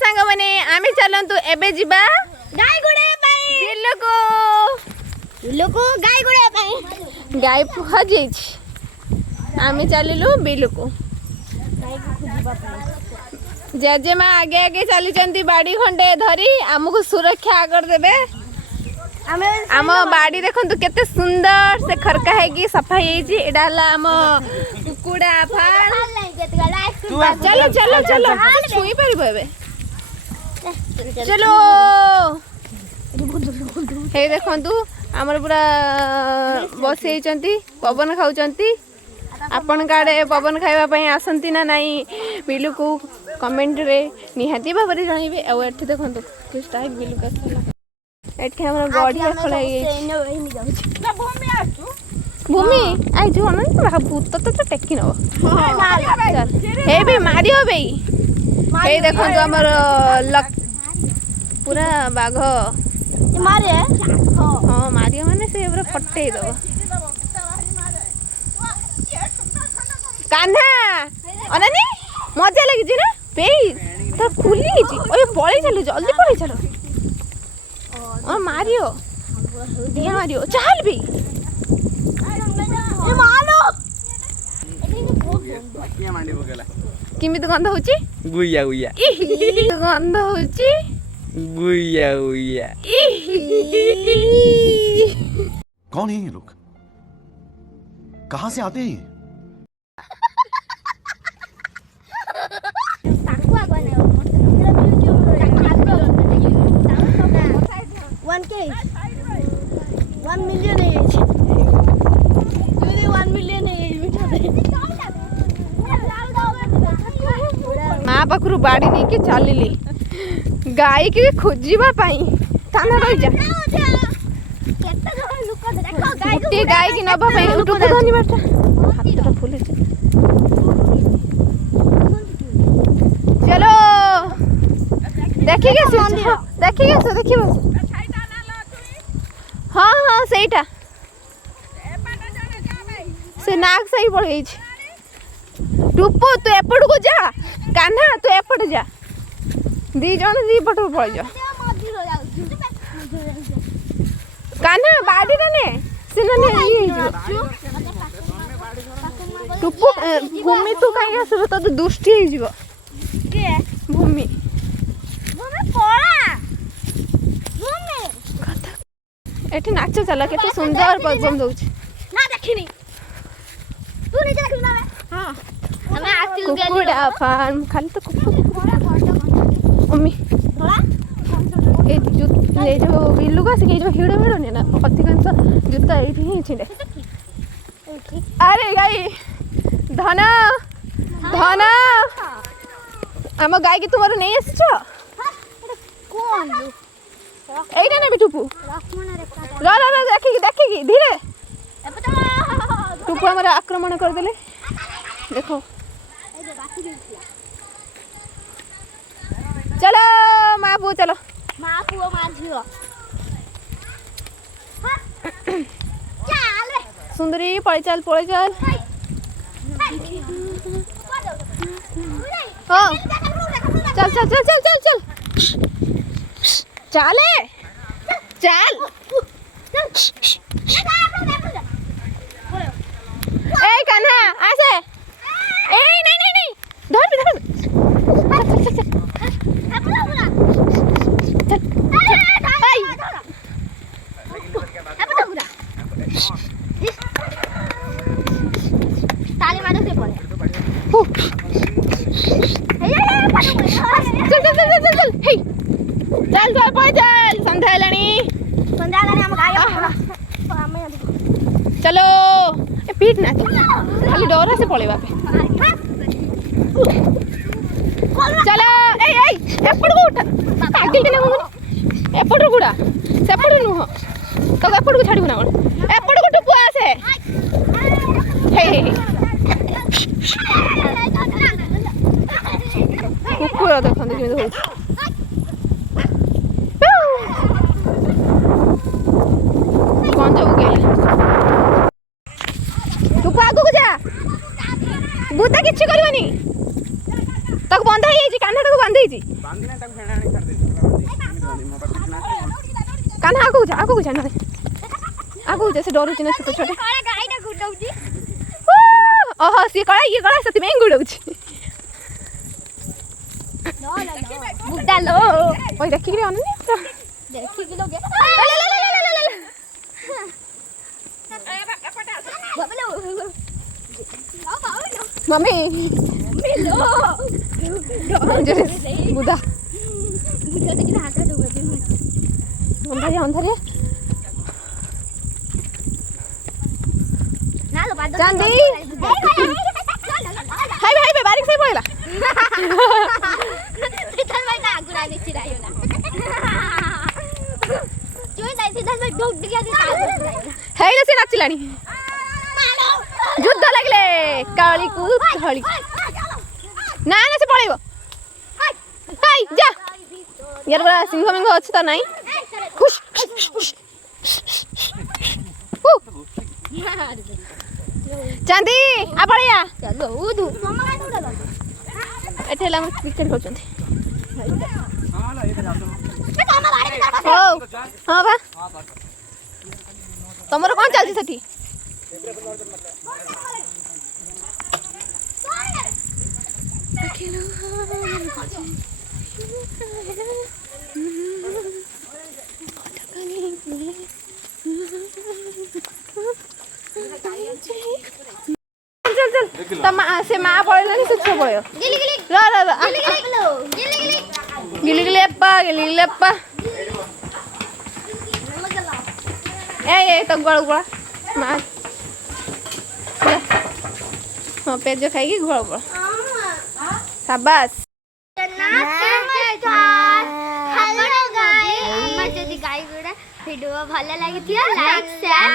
सांग माने आमे चलंतु एबे जिबा गाय गुड़े पाई बिलको गाय गुड़े पाई गाय पुहा जाइछि आमे चलिलु बिलको जेजेमा आगे आगे चली चंती बाड़ी खंडे धरी आमको सुरक्षा आगर देबे आम बाड़ी देखंतु केते सुंदर से खरका है कि सफा हेजी एडा हला आम कुकुड़ा फाल चलो चलो चलो छुई परबो एबे चलो हे देखंतु हमर पूरा बसे चंती पवन खाउचंती आपण काडे पवन खाइबा पई आसंती ना नाही बिलु को कमेंट रे निहाती भाबरे जणीबे आ एठी देखंतु कि स्टाइल बिलु का एठी हमर गड़िया खळाई ना भूमि आई जो न भूत तो टेकी नबो हे बे मारियो बे हे देखंतु हमर पूरा बाघ मारे हां मारियो माने से पूरा फटै दबो कान्हा अनानी मजा लगी जी ना पेई तो खुली जी ओए पळे चलो जल्दी पळे चलो ओ मारियो दिया मारियो चल बे ए मारो मांडी बगला किमित गंध होची गुइया गुइया गंध होची गुइया गुइया कौन है ये लोग कहां से आते हैं 1K 1 million age really 1 million age माँ पाखु बाड़ी नहीं के चलिली गाय के खोजा थाना रही जा गोटे गाय की नवा हाथ फुल चलो देखिए हाँ हाँ सेटा से नाग सही पड़ गई टुप्पू तू एपट को जा कान्हा तू एपट जा दी जन दी पट पड़ जा कान्हा बाड़ी ने सिना ने टुप्पू भूमि तू कहीं आसबे तो दुष्टि हो जीव के भूमि पड़ा एठी नाच चला केते सुंदर परफॉर्म दउछ ना देखिनी तू नीचे देखिना हां हमें आस्ती कुकुड़ा फार्म खाली तो कुकुड़ा मम्मी थोड़ा ए जो बिल्लू का से जो हिड़ो हिड़ो ने ना अधिकांश जूता एठी ही छिड़े अरे गाई धन धन हम गाय के तुम्हारे नहीं आछो कौन एइना ने बिटुपू रा देखी धीरे टुपू हमारा आक्रमण कर देले देखो चलो माँ पुओ चलो माँ पुओ माँ झियो चल सुंदरी पळे चल हाँ चल चाले चल ए कान्हा ऐसे ए नहीं धर ताली मारो से पड़े चल हे चल संध्या लानी हम गाय चलो ए पीट ना खाली डोरा से पळेबा पे चलो ए एपड़ को उठा पागल के ना एपड़ गुडा सेपड़ नुह तो एपड़ को छाड़िबो ना एपड़ को टुपु आसे हे कुकुर देखंतु केमि होछ कौन जाऊ गेले टुपु आगु जा भूता किछि करबनी तक बंधा हे जी कान्हा बांधीची बांधिना ताको फेणा आनी कर दे मो पास फेणा कान्हा आगु जा ना आगु जा से डरुची ना छोटे छोटे कळा गाईटा गुडौची ओहो सी कळा ये कळा सती में गुडौची बुड्डा लो ओइ देखि रे अननी देखि कि लोगे मम्मी मिलो बुदा बुड्डा देखि हाथ दो अंधारे ना लो बाद चांदी हाय बे बारीक से पळला सिद्धन भाई ना आगुरा नीचे रायो ना जोई जाई सिद्धन भाई डोक दिया दी हेले से नाचिलानी युद्ध लागले काळी कु धळी ना ना से पळेबो हाय जा यार बड़ा सिंह मिंग अछि त नाही खुश चांदी आ पळिया चलो उदू मम्मा का उड़ाला एठेला हम क्रिकेट खेलछंती ए ओ हां बा तमरो कोन चलती सठी चल तमा से मा पळेलानी से छो पळयो गिली गिली रा गिली गिली अप्पा ए तो गळगळा मा हां पेज खाई गळगळा शाबाश हेलो गाइस हमर जदी गाई गुडा वीडियो भल लागिथिया लाइक शेयर